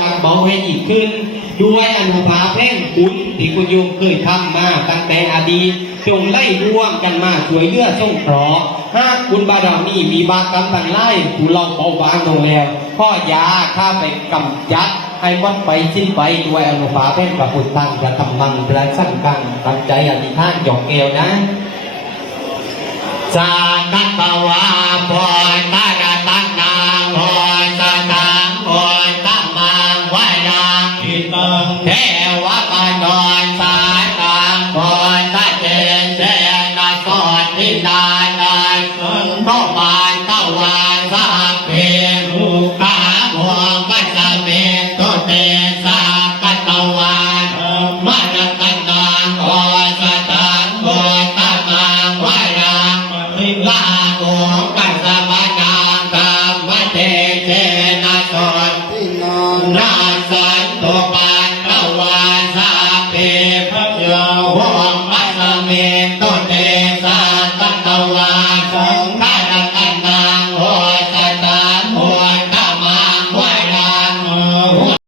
จากเบาให้อีกขึ้นด้วยอนุภาพแห่งคุณที่คุณโยมเคยทำมาตั้งแต่อดีตจงไล่ร่วมกันมาช่วยเหลือสงเคราะห์หากคุณบารมีมีบากรรมต่างไล่ผู้เราเบาบางลงแล้วข้อยาข้าไปกำจัดให้หมดไปสิ้นไปด้วยอนุภาพแห่งพระพุทธตังพระธรรมังพระสังฆังตั้งใจอธิษฐานหยอกแก้วนะสาคัตวาโพตระตังนางโหสตังโหตัมมังวายังอิตังเทวะปนอนสาตังโหตะเจนเจนะโสตินานาสันโตปานตะวันสัพเพรุขาโหปัสสะเมตุเตสาคัตวามะระกันนังโหสตังโหตัมมังวายังลาโกกัสสะมะนังธรรมเทเทนะโสตินาสันโตปานตะวันสัพเพ